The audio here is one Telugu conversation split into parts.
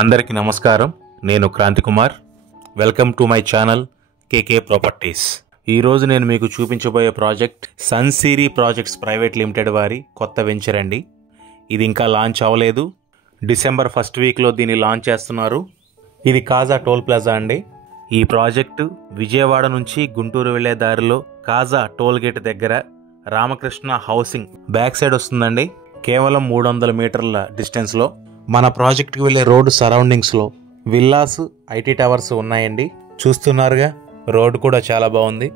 అందరికీ నమస్కారం. నేను Kranthi Kumar. Welcome to my channel KK properties. ఈరోజు నేను మీకు చూపించబోయే project Sun Siri projects private limited వారి కొత్త వెంచర్ అండి. ఇది ఇంకా లాంచ్ అవ్వలేదు. డిసెంబర్ ఫస్ట్ వీక్లో దీన్ని లాంచ్ చేస్తున్నారు. ఇది కాజా టోల్ ప్లాజా అండి. ఈ ప్రాజెక్టు విజయవాడ నుంచి గుంటూరు వెళ్లే దారిలో కాజా టోల్ గేట్ దగ్గర రామకృష్ణ హౌసింగ్ బ్యాక్ సైడ్ వస్తుందండి. కేవలం 300 మీటర్ల డిస్టెన్స్లో మన ప్రాజెక్ట్కి వెళ్ళే రోడ్డు సరౌండింగ్స్లో విల్లాస్, ఐటీ టవర్స్ ఉన్నాయండి. చూస్తున్నారుగా, రోడ్డు కూడా చాలా బాగుంది.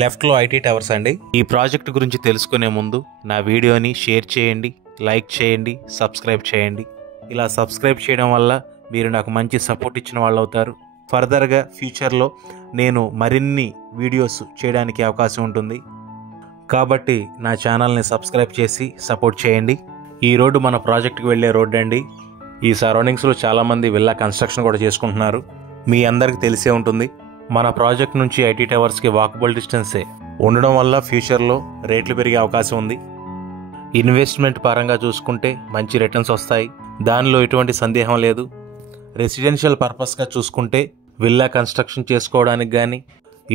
లెఫ్ట్లో ఐటీ టవర్స్ అండి. ఈ ప్రాజెక్ట్ గురించి తెలుసుకునే ముందు నా వీడియోని షేర్ చేయండి, లైక్ చేయండి, సబ్స్క్రైబ్ చేయండి. ఇలా సబ్స్క్రైబ్ చేయడం వల్ల మీరు నాకు మంచి సపోర్ట్ ఇచ్చిన వాళ్ళు అవుతారు. ఫర్దర్గా ఫ్యూచర్లో నేను మరిన్ని వీడియోస్ చేయడానికి అవకాశం ఉంటుంది. కాబట్టి నా ఛానల్ని సబ్స్క్రైబ్ చేసి సపోర్ట్ చేయండి. ఈ రోడ్డు మన ప్రాజెక్ట్కి వెళ్ళే రోడ్డు అండి. ఈ సరౌండింగ్స్లో చాలామంది విల్లా కన్స్ట్రక్షన్ కూడా చేసుకుంటున్నారు. మీ అందరికీ తెలిసే ఉంటుంది. మన ప్రాజెక్ట్ నుంచి ఐటీ టవర్స్కి వాకబుల్ డిస్టెన్సే ఉండడం వల్ల ఫ్యూచర్లో రేట్లు పెరిగే అవకాశం ఉంది. ఇన్వెస్ట్మెంట్ పరంగా చూసుకుంటే మంచి రిటర్న్స్ వస్తాయి, దానిలో ఎటువంటి సందేహం లేదు. రెసిడెన్షియల్ పర్పస్గా చూసుకుంటే విల్లా కన్స్ట్రక్షన్ చేసుకోవడానికి కానీ,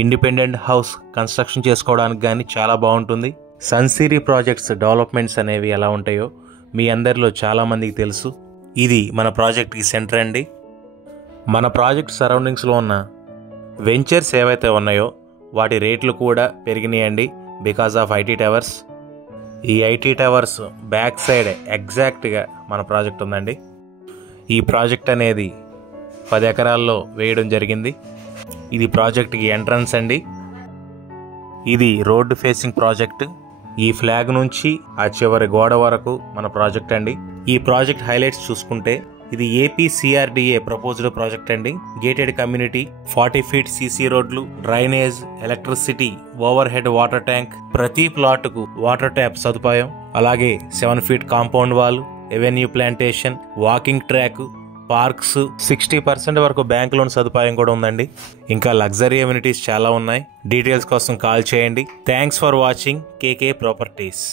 ఇండిపెండెంట్ హౌస్ కన్స్ట్రక్షన్ చేసుకోవడానికి కానీ చాలా బాగుంటుంది. సన్ సిరీ ప్రాజెక్ట్స్ డెవలప్మెంట్స్ అనేవి ఎలా ఉంటాయో మీ అందరిలో చాలామందికి తెలుసు. ఇది మన ప్రాజెక్ట్కి సెంటర్ అండి. మన ప్రాజెక్ట్ సరౌండింగ్స్లో ఉన్న వెంచర్స్ ఏవైతే ఉన్నాయో వాటి రేట్లు కూడా పెరిగినాయండి బికాజ్ ఆఫ్ ఐటీ టవర్స్. ఈ ఐటీ టవర్స్ బ్యాక్ సైడ్ ఎగ్జాక్ట్గా మన ప్రాజెక్ట్ ఉందండి. ఈ ప్రాజెక్ట్ అనేది 10 ఎకరాల్లో వేయడం జరిగింది. ఇది ప్రాజెక్ట్కి ఎంట్రన్స్ అండి. ఇది రోడ్డు ఫేసింగ్ ప్రాజెక్ట్. ఈ ఫ్లాగ్ నుంచి ఆ చివరి గోడ వరకు మన ప్రాజెక్ట్ అండి. ఈ ప్రాజెక్ట్ హైలైట్స్ చూసుకుంటే ఇది ఏపీసీఆర్డీఏ ప్రపోజ్డ్ ప్రాజెక్ట్ అండి. గేటెడ్ కమ్యూనిటీ, 40 ఫీట్ సీసీ రోడ్లు, drainage, electricity, over head water tank, ప్రతి ప్లాట్కు వాటర్ ట్యాప్ సదుపాయం, అలాగే 7 feet compound wall, avenue plantation, walking track, parks, 60% వరకు బ్యాంక్ లోన్ సదుపాయం కూడా ఉందండి. ఇంకా లగ్జరీ ఎమ్యూనిటీస్ చాలా ఉన్నాయి. డీటెయిల్స్ కోసం కాల్ చేయండి. Thanks for watching KK properties.